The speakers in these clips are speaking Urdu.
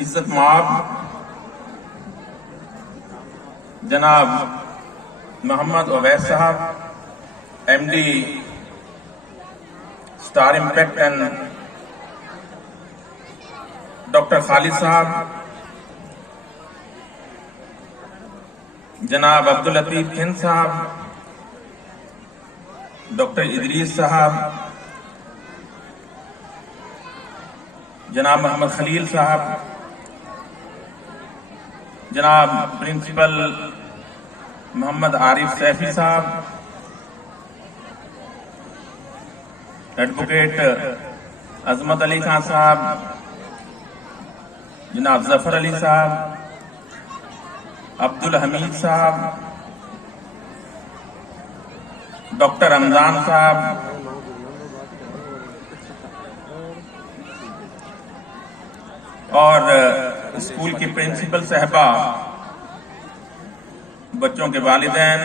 عزت مآب جناب محمد Owais Sahab MD star impact and doctor Khalid Sahab, جناب عبداللطیف کھن صاحب، ڈاکٹر ادریس صاحب، جناب محمد خلیل صاحب، جناب پرنسپل محمد عارف سیفی صاحب، ایڈوکیٹ عظمت علی خان صاحب، جناب ظفر علی صاحب، عبدالحمید صاحب، ڈاکٹر رمضان صاحب، اور اسکول کی پرنسپل صاحبہ، بچوں کے والدین،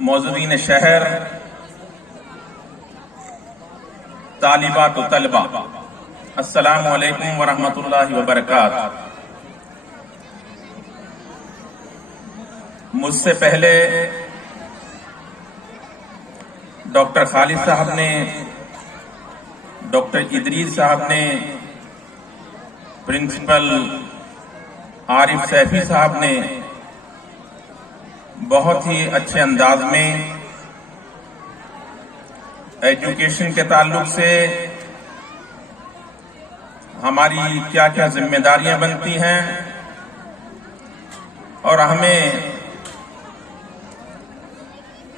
موجودین شہر، طالبات و طلبہ، السلام علیکم ورحمۃ اللہ وبرکاتہ۔ مجھ سے پہلے ڈاکٹر خالد صاحب نے، ڈاکٹر ادریس صاحب نے، پرنسپل عارف سیفی صاحب نے بہت ہی اچھے انداز میں ایجوکیشن کے تعلق سے ہماری کیا کیا ذمہ داریاں بنتی ہیں اور ہمیں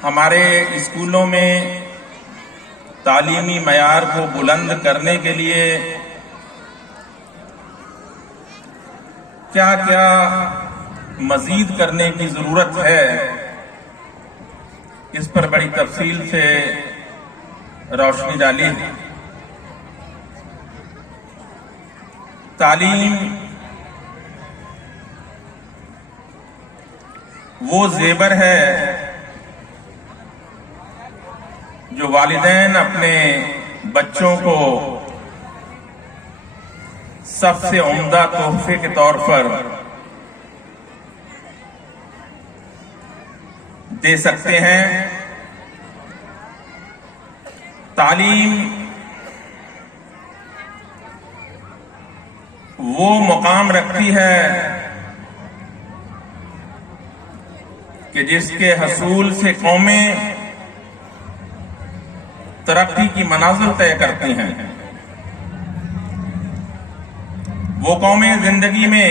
ہمارے اسکولوں میں تعلیمی معیار کو بلند کرنے کے لیے کیا کیا مزید کرنے کی ضرورت ہے، اس پر بڑی تفصیل سے روشنی ڈالی ہے۔ تعلیم وہ زیور ہے جو والدین اپنے بچوں کو سب سے عمدہ تحفے کے طور پر دے سکتے ہیں۔ تعلیم وہ مقام رکھتی ہے کہ جس کے حصول سے قومیں ترقی کی منازل طے کرتی ہیں۔ وہ قومیں زندگی میں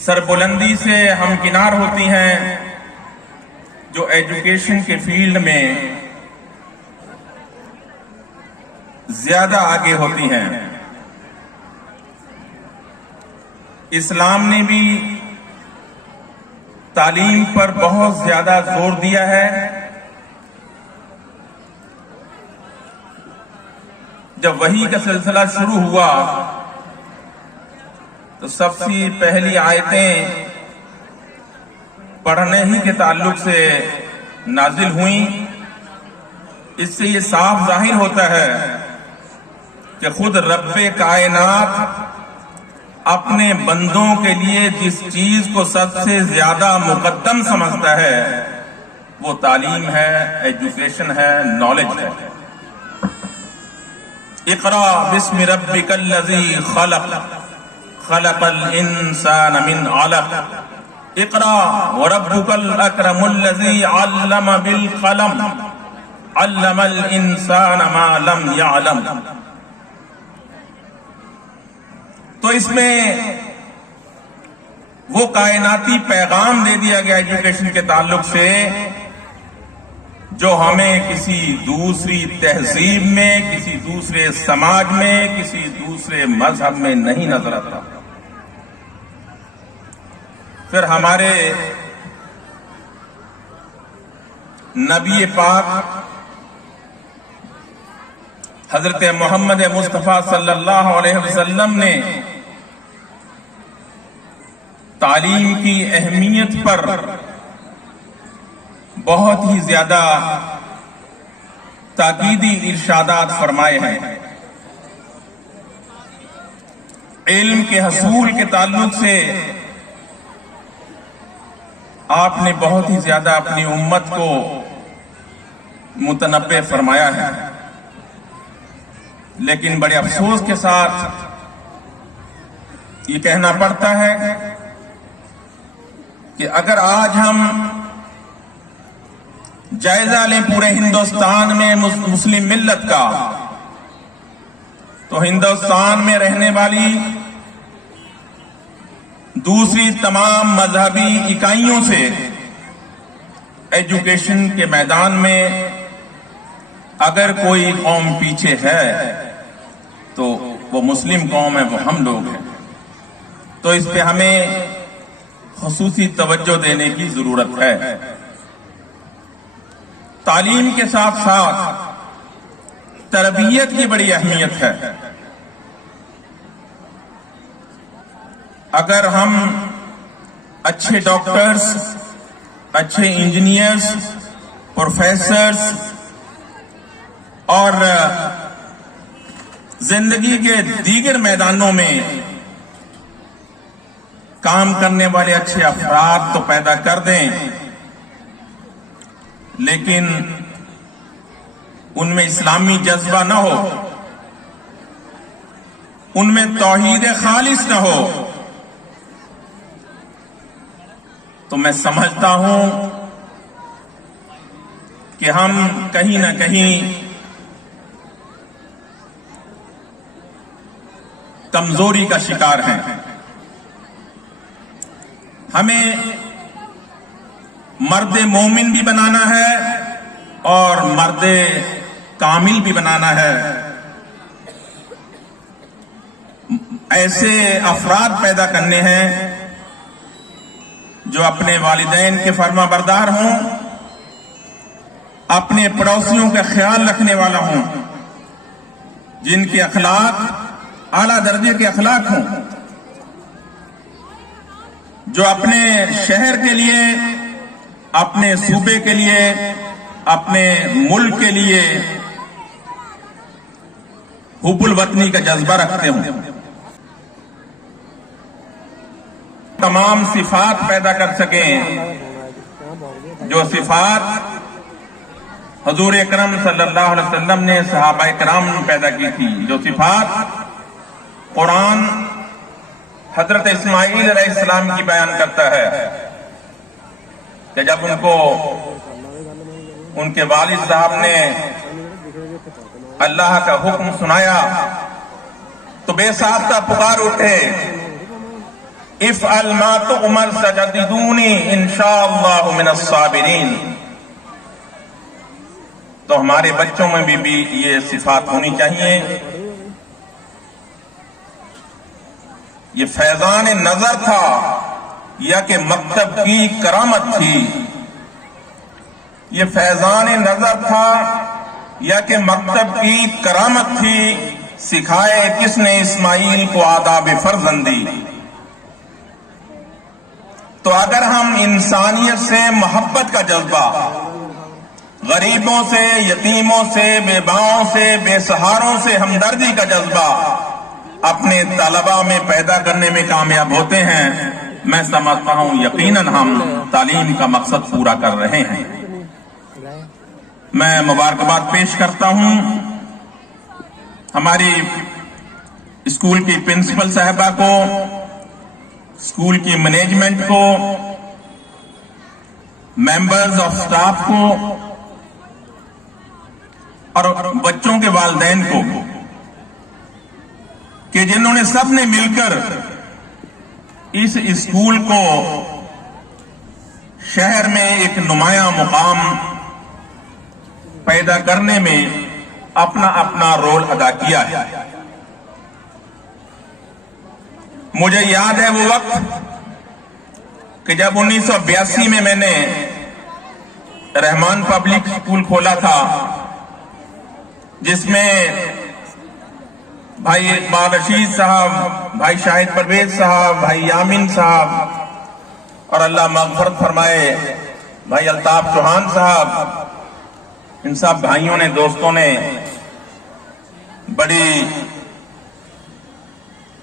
سربلندی سے ہمکنار ہوتی ہیں جو ایجوکیشن کے فیلڈ میں زیادہ آگے ہوتی ہیں۔ اسلام نے بھی تعلیم پر بہت زیادہ زور دیا ہے۔ جب وحی کا سلسلہ شروع ہوا تو سب سے پہلی آیتیں پڑھنے ہی کے تعلق سے نازل ہوئیں۔ اس سے یہ صاف ظاہر ہوتا ہے کہ خود رب کائنات اپنے بندوں کے لیے جس چیز کو سب سے زیادہ مقدم سمجھتا ہے وہ تعلیم ہے، ایجوکیشن ہے، نالج ہے۔ اقرأ بسم ربک الذی خلق خلق الانسان من علق اقرأ وربک الاکرم الذی علم بالقلم علم الانسان ما لم يعلم۔ تو اس میں وہ کائناتی پیغام دے دیا گیا ایجوکیشن کے تعلق سے جو ہمیں کسی دوسری تہذیب میں، کسی دوسرے سماج میں، کسی دوسرے مذہب میں نہیں نظر آتا۔ پھر ہمارے نبی پاک حضرت محمد مصطفیٰ صلی اللہ علیہ وسلم نے تعلیم کی اہمیت پر بہت ہی زیادہ تاکیدی ارشادات فرمائے ہیں۔ علم کے حصول کے تعلق سے آپ نے بہت ہی زیادہ اپنی امت کو متنبع فرمایا ہے، لیکن بڑے افسوس کے ساتھ یہ کہنا پڑتا ہے کہ اگر آج ہم جائزہ لیں پورے ہندوستان میں مسلم ملت کا، تو ہندوستان میں رہنے والی دوسری تمام مذہبی اکائیوں سے ایجوکیشن کے میدان میں اگر کوئی قوم پیچھے ہے تو وہ مسلم قوم ہے، وہ ہم لوگ ہیں۔ تو اس پہ ہمیں خصوصی توجہ دینے کی ضرورت ہے۔ تعلیم کے ساتھ ساتھ تربیت کی بڑی اہمیت ہے۔ اگر ہم اچھے ڈاکٹرز، اچھے انجینئرز، پروفیسرز اور زندگی کے دیگر میدانوں میں کام کرنے والے اچھے افراد تو پیدا کر دیں، لیکن ان میں اسلامی جذبہ نہ ہو، ان میں توحید خالص نہ ہو، تو میں سمجھتا ہوں کہ ہم کہیں نہ کہیں کمزوری کا شکار ہیں۔ ہمیں مرد مومن بھی بنانا ہے اور مرد کامل بھی بنانا ہے۔ ایسے افراد پیدا کرنے ہیں جو اپنے والدین کے فرما بردار ہوں، اپنے پڑوسیوں کا خیال رکھنے والا ہوں، جن کے اخلاق اعلیٰ درجے کے اخلاق ہوں، جو اپنے شہر کے لیے، اپنے صوبے کے لیے، اپنے ملک کے لیے حب الوطنی کا جذبہ رکھتے ہوں، تمام صفات پیدا کر سکیں جو صفات حضور اکرم صلی اللہ علیہ وسلم نے صحابہ کرام نے پیدا کی تھی، جو صفات قرآن حضرت اسماعیل علیہ السلام کی بیان کرتا ہے کہ جب ان کے والد صاحب نے اللہ کا حکم سنایا تو بے ساختہ پکار اٹھے، افعل ما تؤمر ستجدونی انشاءاللہ من الصابرین۔ تو ہمارے بچوں میں بھی یہ صفات ہونی چاہیے۔ یہ فیضان نظر تھا یا کہ مکتب کی کرامت تھی؟ یہ فیضان نظر تھا یا کہ مکتب کی کرامت تھی؟ سکھائے کس نے اسماعیل کو آداب فرزندی؟ تو اگر ہم انسانیت سے محبت کا جذبہ، غریبوں سے، یتیموں سے، بے باؤں سے، بے سہاروں سے ہمدردی کا جذبہ اپنے طلباء میں پیدا کرنے میں کامیاب ہوتے ہیں، میں سمجھتا ہوں یقیناً ہم تعلیم کا مقصد پورا کر رہے ہیں۔ میں مبارکباد پیش کرتا ہوں ہماری اسکول کی پرنسپل صاحبہ کو، اسکول کی مینجمنٹ کو، ممبرز آف سٹاف کو اور بچوں کے والدین کو کہ جنہوں نے سب نے مل کر اس اسکول کو شہر میں ایک نمایاں مقام پیدا کرنے میں اپنا اپنا رول ادا کیا ہے۔ مجھے یاد ہے وہ وقت کہ جب 1982 میں نے رحمان پبلک اسکول کھولا تھا، جس میں بھائی اقبال رشید صاحب، بھائی شاہد پرویز صاحب، بھائی یامین صاحب اور اللہ مغفرت فرمائے بھائی الطاف چوہان صاحب، ان سب بھائیوں نے، دوستوں نے بڑی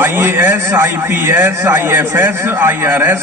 IAS, IPS, IFS, IRS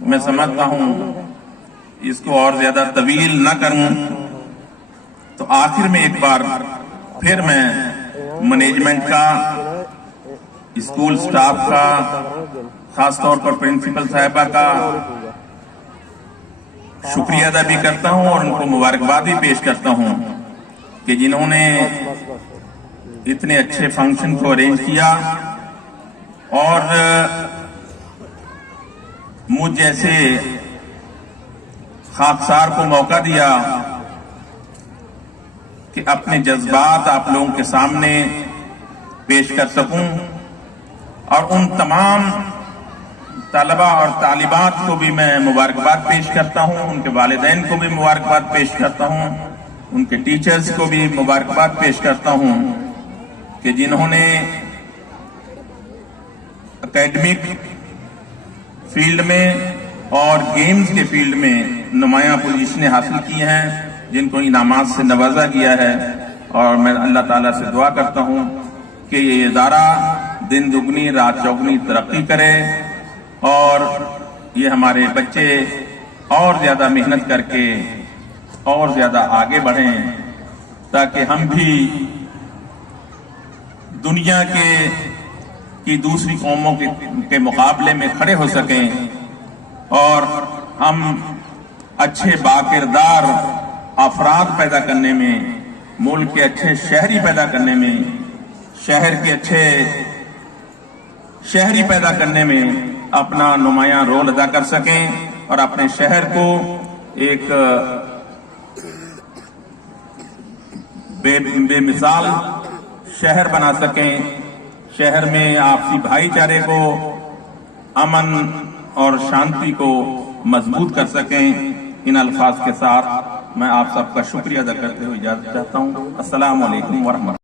میں سمجھتا ہوں اس کو اور زیادہ طویل نہ کروں، تو آخر میں ایک بار پھر میں مینجمنٹ کا، اسکول سٹاف کا، خاص طور پر پرنسپل صاحبہ کا شکریہ ادا بھی کرتا ہوں اور ان کو مبارکباد بھی پیش کرتا ہوں کہ جنہوں نے اتنے اچھے فنکشن کو ارینج کیا اور مجھ جیسے خاکسار کو موقع دیا کہ اپنے جذبات آپ لوگوں کے سامنے پیش کر سکوں، اور ان تمام طلبہ اور طالبات کو بھی میں مبارکباد پیش کرتا ہوں، ان کے والدین کو بھی مبارکباد پیش کرتا ہوں، ان کے ٹیچرز کو بھی مبارکباد پیش کرتا ہوں کہ جنہوں نے اکیڈمک فیلڈ میں اور گیمز کے فیلڈ میں نمایاں پوزیشنیں حاصل کی ہیں، جن کو انعامات سے نوازا گیا ہے، اور میں اللہ تعالیٰ سے دعا کرتا ہوں کہ یہ ادارہ دن دگنی رات چوگنی ترقی کرے اور یہ ہمارے بچے اور زیادہ محنت کر کے اور زیادہ آگے بڑھیں، تاکہ ہم بھی دنیا کی دوسری قوموں کے مقابلے میں کھڑے ہو سکیں، اور ہم اچھے باکردار افراد پیدا کرنے میں، ملک کے اچھے شہری پیدا کرنے میں، شہر کے اچھے شہری پیدا کرنے میں اپنا نمایاں رول ادا کر سکیں، اور اپنے شہر کو ایک بے مثال شہر بنا سکیں، شہر میں آپسی بھائی چارے کو، امن اور شانتی کو مضبوط کر سکیں۔ ان الفاظ کے ساتھ میں آپ سب کا شکریہ ادا کرتے ہوئے اجازت چاہتا ہوں۔ السلام علیکم ورحمۃ اللہ۔